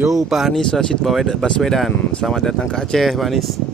Yo, Pak Anies Rashid Baswedan. Selamat datang ke Aceh, Pak Anies.